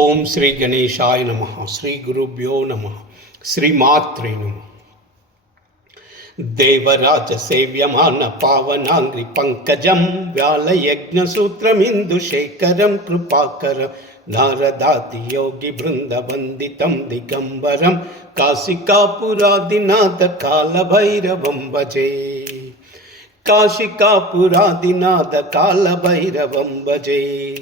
ఓం శ్రీ గణేశాయ నమః. శ్రీ గురుభ్యో నమః. శ్రీమాత్రే నమః. దేవరాజ సేవ్యమాన పావనాంగ్రి పంకజం వ్యాళయజ్ఞసూత్రమిందుశేఖరం కృపాకరం నారదాది యోగి బృంద వందితం దిగంబరం కాశికాపురాదినాథ కాలభైరవం భజే. కాశికాపురాదినాథ కాలభైరవం భజే.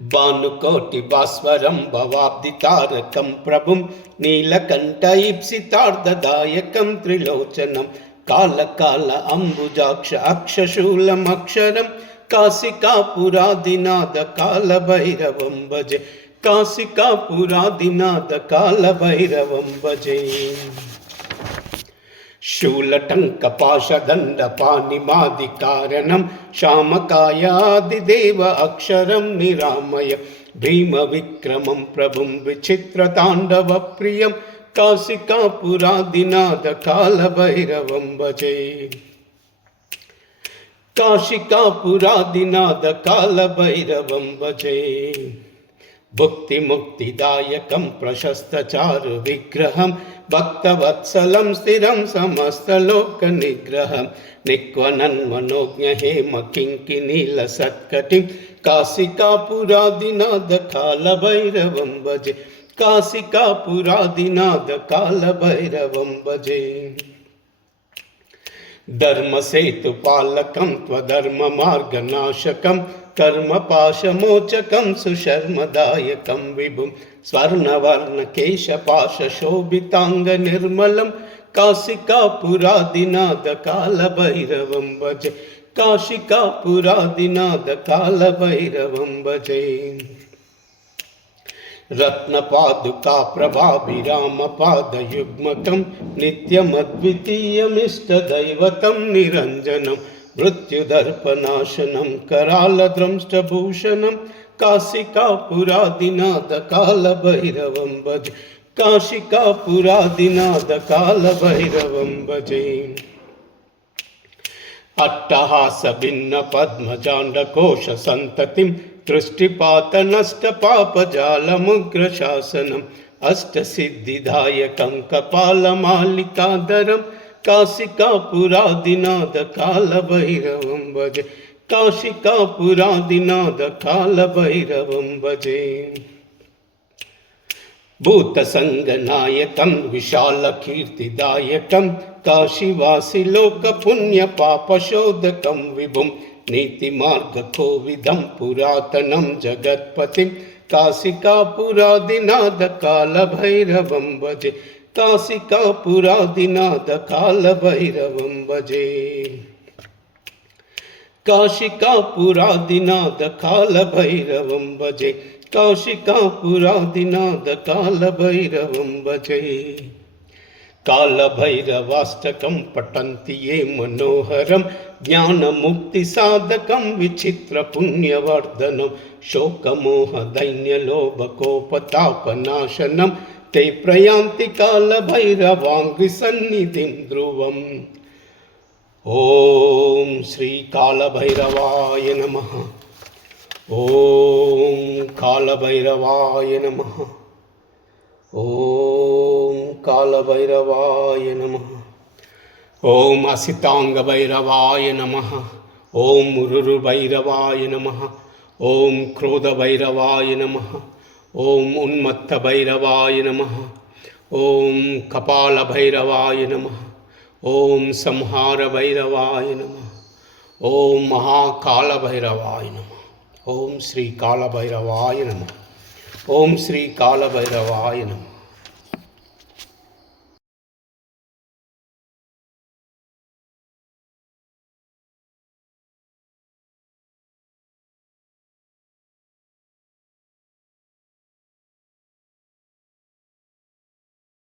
భానుకోటి భాస్వరం భవాబ్ది తారకం ప్రభుం నీలకంఠ ఈప్సితార్థదాయకం త్రిలోచనం కాళకాల అంబుజాక్ష అక్షశూలం అక్షరం కాశికాపురాదినాథ కాలభైరవం భజే. కాశికాపురాదినాథ కాలభైరవం భజే. శూలటంకపాశదండ పానిమాది కారణం శ్యామకాయాదిదేవ అక్షరం నిరామయ భీమ విక్రమం ప్రభుం విచిత్రతాండవ ప్రియం కాశికాపురాదినాథ కాలభైరవం భజే. కాశికాపురాదినాథ కాలభైరవం భజే. భుక్తి ముక్తిదాయకం ప్రశస్తచారు విగ్రహం భక్తవత్సలం స్థిరం సమస్తలోక నిగ్రహం నిక్వనన్మనోజ్ఞ హేమ కింకినీల సత్కటిం కాశికాపురాదినాథ కాలభైరవం భజే. కాశికాపురాదినాథ కాలభైరవం భజే. ధర్మసేతు పాలకం త్వధర్మ మార్గనాశకం కర్మపాశమోచకం సుశర్మదాయకం విభుం స్వర్ణవర్ణ కేశపాశ శోభితాంగ నిర్మలం కాశికాపురాదినాథ కాలభైరవం భజే. కాశికాపురాదినాథ కాలభైరవం భజే. రత్నపాదుకా ప్రభాభిరామ పాదయుగ్మకం నిత్యమద్వితీయమిష్టదైవతం నిరంజనం మృత్యుదర్పనాశనం करालद्रंष्टभूषणं काशिकापुरादिनाथ कालभैरवं भजे. काशिकापुरादिनाथ कालभैरवं भजे. अट्टहास भिन्न पद्मजाण्डकोश संततिं दृष्टिपात नष्ट पापजालमुग्रशासनम् अष्टसिद्धिदायकं कपालमालिकाधरं काशिकापुरादिनाथ कालभैरवं भजे. काशिकापुरादिनाथ कालभैरवं भजे. भूतसंगनायकं विशालकीर्तिदायकं काशीवासी लोकपुण्यपापशोधकं विभुं नीतिमार्गकोविदं पुरातनं जगत्पतिं काशिकापुरादिनाथ कालभैरवं भजे. काशिकापुरादिनाथ कालभैरवं भजे. काशिकापुरादिनाथ कालभैरवं भजे. काशिकापुरादिनाथ कालभैरवं भजे. कालभैरवाष्टकं पठन्ति ये मनोहरं ज्ञानमुक्तिसाधकं विचित्रपुण्यवर्धनं शोकमोहदैन्यलोभकोपतापनाशनं ते प्रयान्ति कालभैरवाङ्घ्रिसन्निधिं ध्रुवम्. ॐ श्री कालभैरवाय नमः. ॐ कालभैरवाय नमः. ॐ कालभैरवाय नमः. ॐ असिताङ्गभैरवाय नमः. ॐ मुरुरुभैरवाय नमः. ॐ क्रोधभैरवाय नमः. ॐ उन्मत्तभैरवाय नमः. ॐ कपालभैरवाय नमः. ॐ संहारभैरवाय नमः. ॐ महाकालभैरवाय नमः. ॐ श्री कालभैरवाय नमः. ॐ श्री कालभैरवाय नमः.